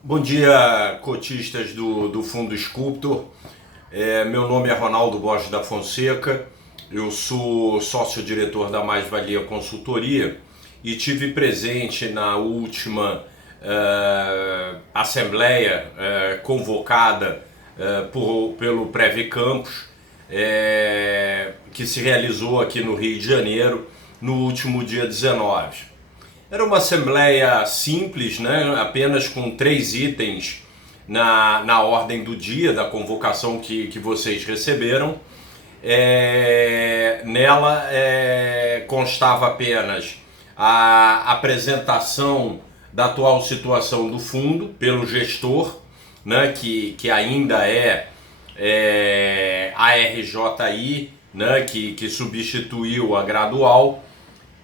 Bom dia, cotistas do Fundo Sculptor. Meu nome é Ronaldo Borges da Fonseca, eu sou sócio-diretor da Mais Valia Consultoria e tive presente na última assembleia convocada pelo Preve Campos, que se realizou aqui no Rio de Janeiro no último dia 19. Era uma assembleia simples, né? Apenas com 3 itens na ordem do dia da convocação que vocês receberam. Nela constava apenas a apresentação da atual situação do fundo pelo gestor, né? que ainda a RJI, né? que substituiu a Gradual.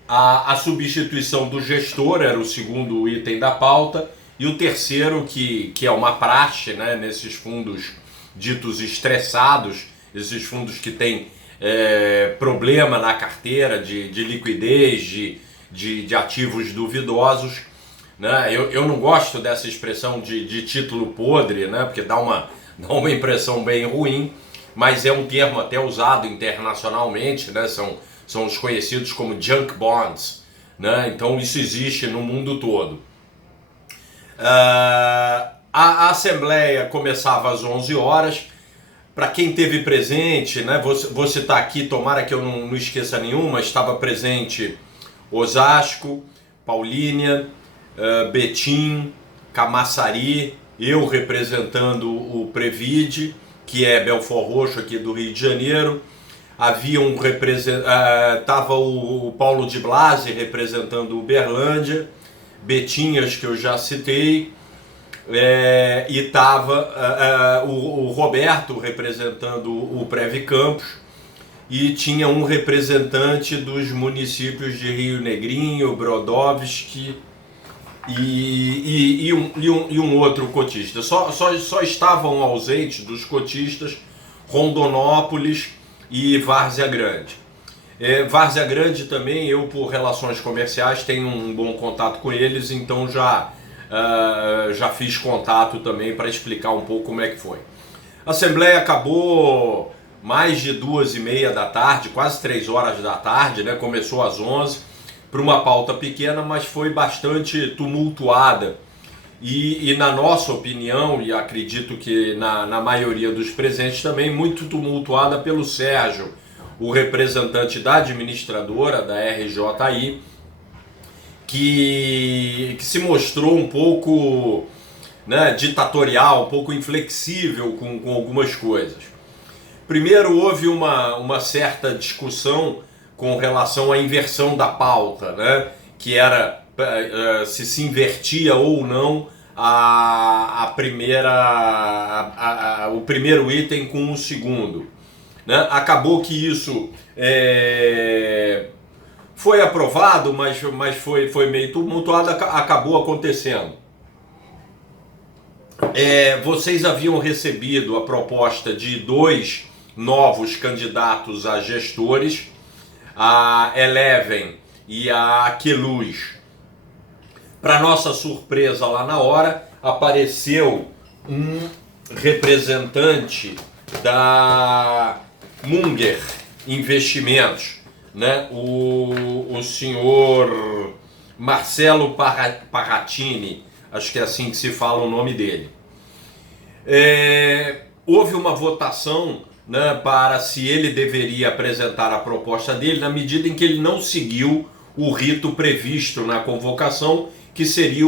A substituição do gestor era o segundo item da pauta, e o terceiro, que é uma praxe, né, nesses fundos ditos estressados, esses fundos que têm problema na carteira de liquidez, de ativos duvidosos, né? Eu não gosto dessa expressão de título podre, né, porque dá uma impressão bem ruim, mas é um termo até usado internacionalmente, né? São os conhecidos como junk bonds, né? Então isso existe no mundo todo. A assembleia começava às 11 horas. Para quem esteve presente, né, vou citar aqui, tomara que eu não esqueça nenhuma, estava presente Osasco, Paulínia, Betim, Camaçari, eu representando o Previde, que é Belford Roxo aqui do Rio de Janeiro. Havia estava o Paulo de Blasi representando Uberlândia, Betinhas, que eu já citei, e estava o Roberto representando o Preve Campos, e tinha um representante dos municípios de Rio Negrinho, Brodowski e um outro cotista. Só estavam ausentes dos cotistas Rondonópolis e Várzea Grande. Várzea Grande também, eu por relações comerciais tenho um bom contato com eles, então já fiz contato também para explicar um pouco como é que foi. A assembleia acabou mais de 2h30 da tarde, quase 3 horas da tarde, né? Começou às 11 para uma pauta pequena, mas foi bastante tumultuada. E na nossa opinião, e acredito que na maioria dos presentes também, muito tumultuada pelo Sérgio, o representante da administradora, da RJI, que se mostrou um pouco, né, ditatorial, um pouco inflexível com algumas coisas. Primeiro, houve uma certa discussão com relação à inversão da pauta, né, que era se invertia ou não o primeiro item com o segundo, né? Acabou que isso foi aprovado, mas foi meio tumultuado, acabou acontecendo. Vocês haviam recebido a proposta de 2 novos candidatos a gestores, a Eleven e a Queluz. Para nossa surpresa, lá na hora, apareceu um representante da Munger Investimentos, né? O senhor Marcelo Parratini, acho que é assim que se fala o nome dele. Houve uma votação, né, para se ele deveria apresentar a proposta dele, na medida em que ele não seguiu o rito previsto na convocação, que seria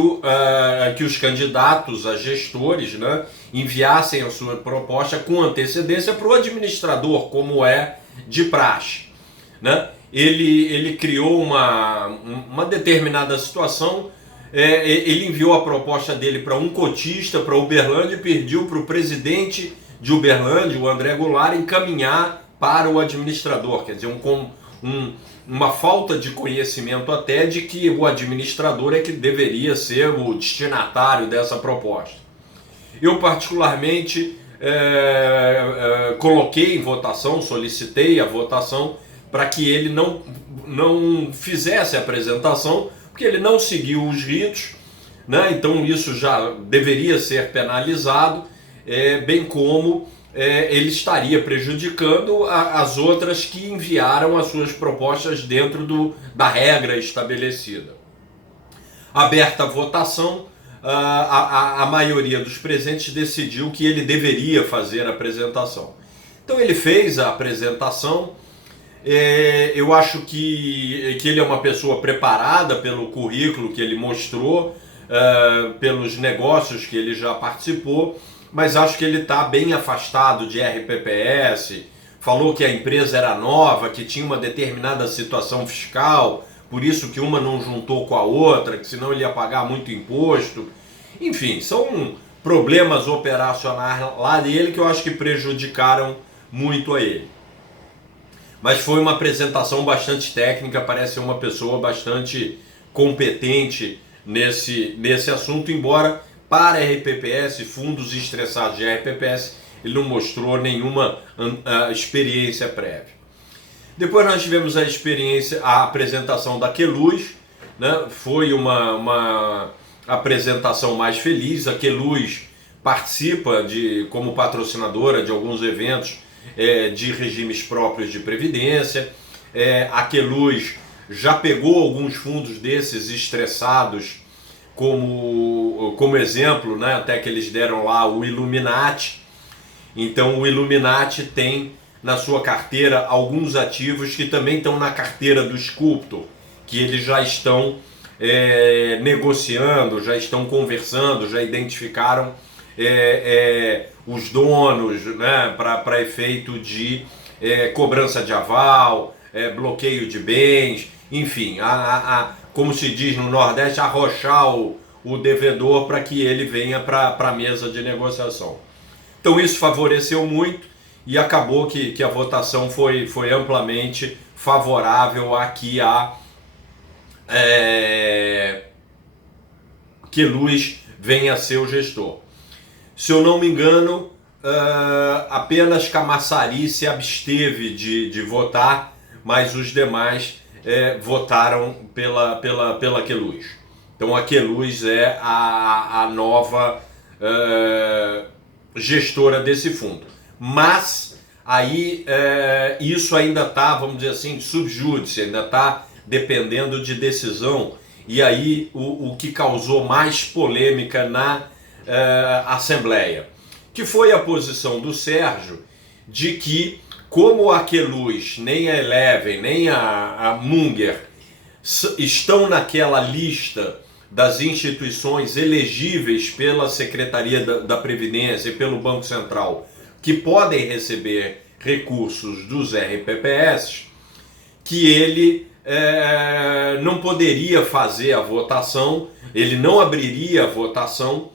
que os candidatos a gestores, né, enviassem a sua proposta com antecedência para o administrador, como é de praxe, né? Ele criou uma determinada situação, ele enviou a proposta dele para um cotista, para Uberlândia, e pediu para o presidente de Uberlândia, o André Goulart, encaminhar para o administrador, quer dizer, uma falta de conhecimento até de que o administrador é que deveria ser o destinatário dessa proposta. Eu particularmente coloquei em votação, solicitei a votação para que ele não fizesse a apresentação, porque ele não seguiu os ritos, né? Então isso já deveria ser penalizado, bem como ele estaria prejudicando as outras que enviaram as suas propostas dentro da regra estabelecida. Aberta a votação, a maioria dos presentes decidiu que ele deveria fazer a apresentação. Então ele fez a apresentação. Eu acho que ele é uma pessoa preparada pelo currículo que ele mostrou, pelos negócios que ele já participou, mas acho que ele está bem afastado de RPPS. Falou que a empresa era nova, que tinha uma determinada situação fiscal, por isso que uma não juntou com a outra, que senão ele ia pagar muito imposto. Enfim, são problemas operacionais lá dele que eu acho que prejudicaram muito a ele. Mas foi uma apresentação bastante técnica, parece ser uma pessoa bastante competente nesse assunto, embora para RPPS, fundos estressados de RPPS, ele não mostrou nenhuma experiência prévia. Depois nós tivemos a apresentação da Queluz, né? Foi uma apresentação mais feliz. A Queluz participa como patrocinadora de alguns eventos de regimes próprios de previdência. A Queluz já pegou alguns fundos desses estressados como exemplo, né? Até que eles deram lá o Illuminati. Então o Illuminati tem na sua carteira alguns ativos que também estão na carteira do Sculptor, que eles já estão negociando, já estão conversando, já identificaram os donos, né, para efeito de cobrança de aval, bloqueio de bens, enfim, como se diz no Nordeste, arrochar o devedor para que ele venha para a mesa de negociação. Então isso favoreceu muito e acabou que a votação foi amplamente favorável a que a Queluz venha a ser o gestor. Se eu não me engano, apenas Camaçari se absteve de votar, mas os demais votaram pela Queluz. Então a Queluz é a nova gestora desse fundo. Mas aí isso ainda está, vamos dizer assim, sub judice, ainda está dependendo de decisão. E aí o que causou mais polêmica na Assembleia, que foi a posição do Sérgio de que, como a Queluz, nem a Eleven, nem a Munger estão naquela lista das instituições elegíveis pela Secretaria da Previdência e pelo Banco Central que podem receber recursos dos RPPS, que ele não poderia fazer a votação, ele não abriria a votação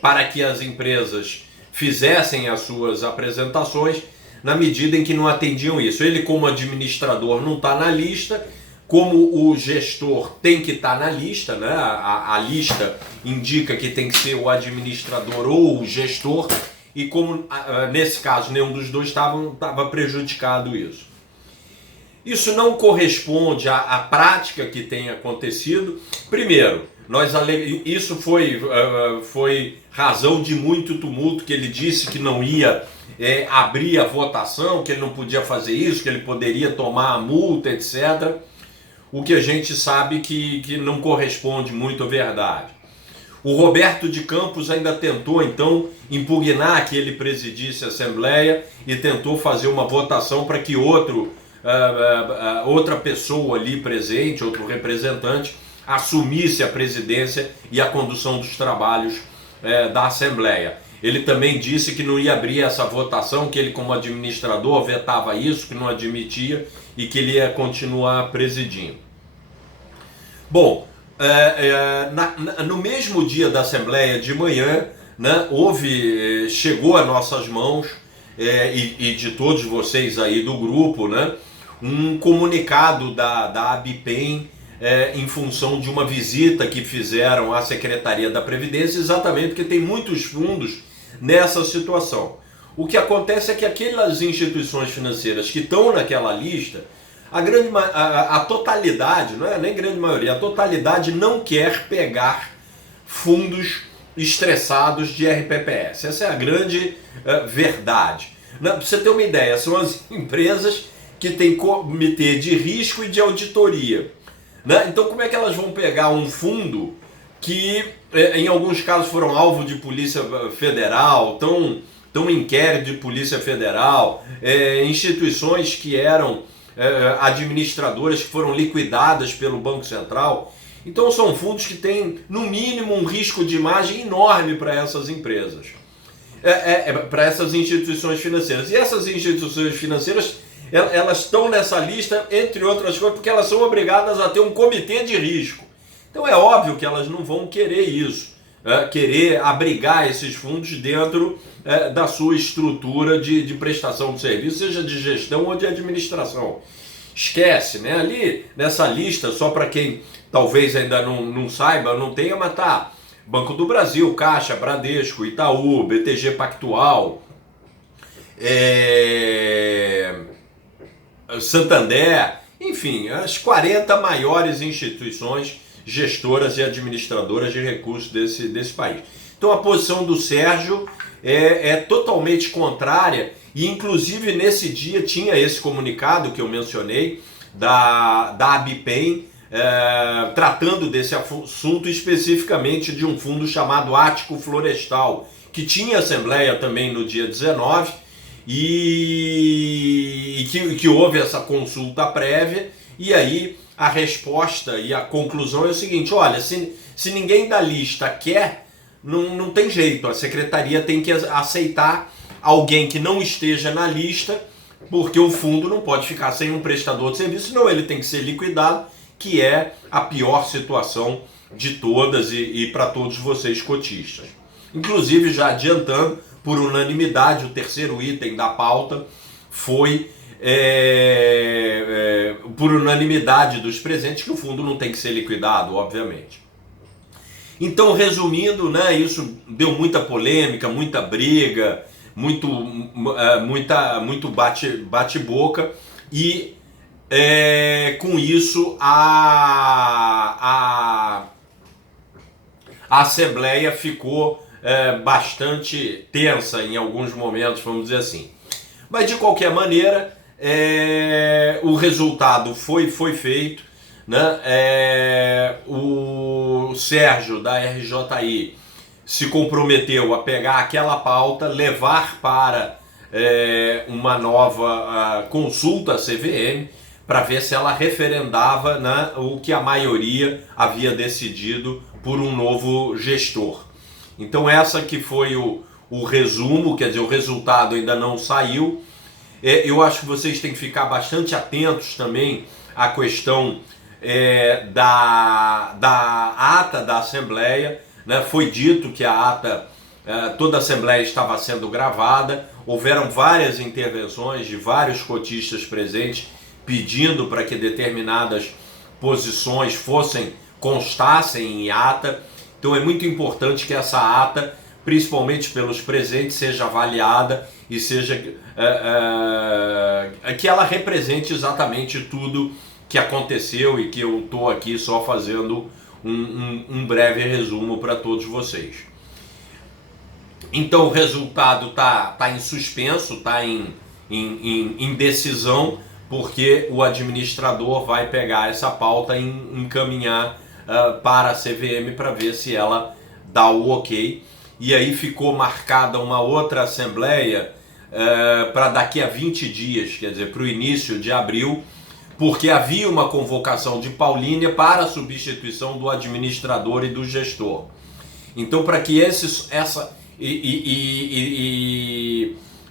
para que as empresas fizessem as suas apresentações, na medida em que não atendiam isso. Ele, como administrador, não está na lista, como o gestor tem que estar na lista, né? A lista indica que tem que ser o administrador ou o gestor, e como nesse caso nenhum dos dois estava prejudicado isso. Isso não corresponde à prática que tem acontecido. Primeiro, isso foi razão de muito tumulto, que ele disse que não ia abrir a votação, que ele não podia fazer isso, que ele poderia tomar a multa, etc. O que a gente sabe que não corresponde muito à verdade. O Roberto de Campos ainda tentou, então, impugnar que ele presidisse a Assembleia e tentou fazer uma votação para que outra pessoa ali presente, outro representante, assumisse a presidência e a condução dos trabalhos da Assembleia. Ele também disse que não ia abrir essa votação, que ele, como administrador, vetava isso, que não admitia e que ele ia continuar presidindo. Bom, no mesmo dia da Assembleia de manhã, né, chegou a nossas mãos e de todos vocês aí do grupo, né, um comunicado da ABPEM em função de uma visita que fizeram à Secretaria da Previdência, exatamente porque tem muitos fundos nessa situação. O que acontece é que aquelas instituições financeiras que estão naquela lista a totalidade, não é nem grande maioria, a totalidade não quer pegar fundos estressados de RPPS. Essa é a grande verdade. Para você ter uma ideia, são as empresas que têm comitê de risco e de auditoria. Né? Então como é que elas vão pegar um fundo que em alguns casos foram alvo de Polícia Federal, estão em inquérito de Polícia Federal, instituições que eram administradoras que foram liquidadas pelo Banco Central. Então são fundos que têm, no mínimo, um risco de imagem enorme para essas empresas, para essas instituições financeiras. E essas instituições financeiras, elas estão nessa lista, entre outras coisas, porque elas são obrigadas a ter um comitê de risco. Então é óbvio que elas não vão querer isso, querer abrigar esses fundos dentro da sua estrutura de prestação de serviço, seja de gestão ou de administração. Esquece, né? Ali nessa lista, só para quem talvez ainda não saiba, não tenha, mas tá Banco do Brasil, Caixa, Bradesco, Itaú, BTG Pactual, Santander, enfim, as 40 maiores instituições gestoras e administradoras de recursos desse país. Então a posição do Sérgio é totalmente contrária, e inclusive nesse dia tinha esse comunicado que eu mencionei da ABPEM, tratando desse assunto, especificamente de um fundo chamado Ático Florestal, que tinha assembleia também no dia 19 e que houve essa consulta prévia, e aí a resposta e a conclusão é o seguinte: olha, se ninguém da lista quer, não tem jeito, a secretaria tem que aceitar alguém que não esteja na lista, porque o fundo não pode ficar sem um prestador de serviço, senão ele tem que ser liquidado, que é a pior situação de todas e para todos vocês cotistas. Inclusive, já adiantando, por unanimidade, o terceiro item da pauta foi por unanimidade dos presentes que o fundo não tem que ser liquidado, obviamente. Então, resumindo, né, isso deu muita polêmica, muita briga, muito bate-boca, e com isso a Assembleia ficou bastante tensa em alguns momentos, vamos dizer assim. Mas de qualquer maneira, o resultado foi feito, né? O Sérgio da RJI se comprometeu a pegar aquela pauta, levar para uma nova consulta à CVM, para ver se ela referendava, né, o que a maioria havia decidido por um novo gestor. Então essa que foi o resumo, quer dizer, o resultado ainda não saiu. Eu acho que vocês têm que ficar bastante atentos também à questão da ata da Assembleia, né? Foi dito que a ata, toda a Assembleia estava sendo gravada, houveram várias intervenções de vários cotistas presentes pedindo para que determinadas posições constassem em ata. Então é muito importante que essa ata, principalmente pelos presentes, seja avaliada e seja que ela represente exatamente tudo que aconteceu, e que eu estou aqui só fazendo um breve resumo para todos vocês. Então o resultado está em suspenso, está em decisão, porque o administrador vai pegar essa pauta e encaminhar para a CVM para ver se ela dá o ok. E aí ficou marcada uma outra assembleia para daqui a 20 dias, quer dizer, para o início de abril, porque havia uma convocação de Paulínia para a substituição do administrador e do gestor. Então, para que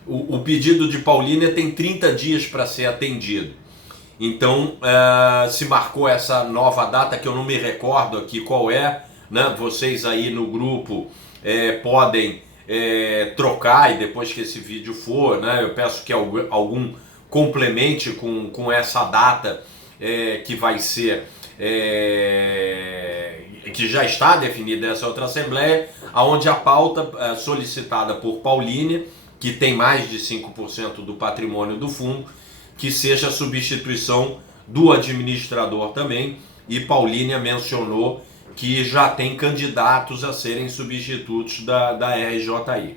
o pedido de Paulínia tem 30 dias para ser atendido. Então, se marcou essa nova data, que eu não me recordo aqui qual é, né? Vocês aí no grupo podem trocar, e depois que esse vídeo for, né, eu peço que algum complemente com essa data que vai ser, que já está definida essa outra Assembleia, onde a pauta solicitada por Paulínia, que tem mais de 5% do patrimônio do fundo, que seja a substituição do administrador também, e Paulínia mencionou que já tem candidatos a serem substitutos da RJI.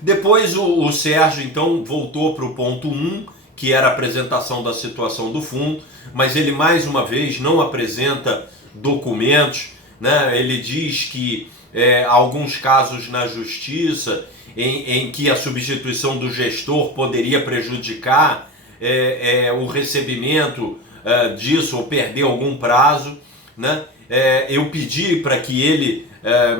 Depois o Sérgio então voltou para o ponto 1, que era a apresentação da situação do fundo, mas ele mais uma vez não apresenta documentos, né? Ele diz que há alguns casos na justiça em que a substituição do gestor poderia prejudicar o recebimento disso ou perder algum prazo, né? Eu pedi para que ele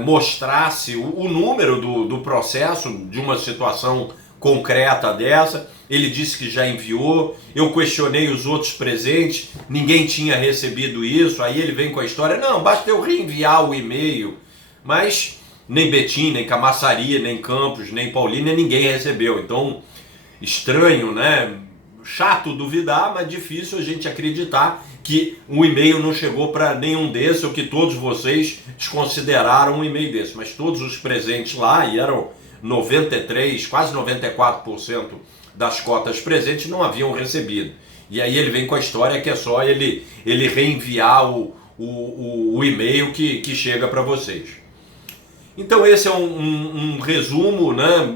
mostrasse o número do processo de uma situação concreta dessa. Ele disse que já enviou. Eu questionei os outros presentes, ninguém tinha recebido isso. Aí ele vem com a história, não, basta eu reenviar o e-mail. Mas nem Betim, nem Camaçari, nem Campos, nem Paulínia, ninguém recebeu. Então, estranho, né? Chato duvidar, mas difícil a gente acreditar que o e-mail não chegou para nenhum desses, ou que todos vocês desconsideraram um e-mail desse. Mas todos os presentes lá, e eram 93, quase 94% das cotas presentes, não haviam recebido. E aí ele vem com a história que é só ele reenviar o e-mail que chega para vocês. Então esse é um resumo, né?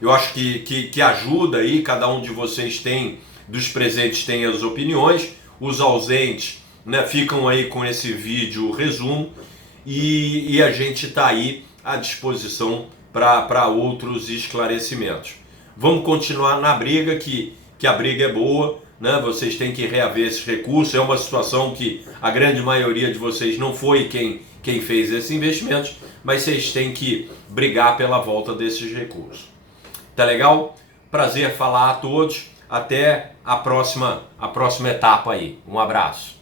Eu acho que ajuda aí, cada um de vocês tem, dos presentes tem as opiniões, os ausentes, né, ficam aí com esse vídeo resumo, e a gente está aí à disposição para outros esclarecimentos. Vamos continuar na briga, que a briga é boa, né? Vocês têm que reaver esses recursos, é uma situação que a grande maioria de vocês não foi quem fez esses investimentos, mas vocês têm que brigar pela volta desses recursos. Tá legal? Prazer falar a todos. Até a próxima etapa aí. Um abraço.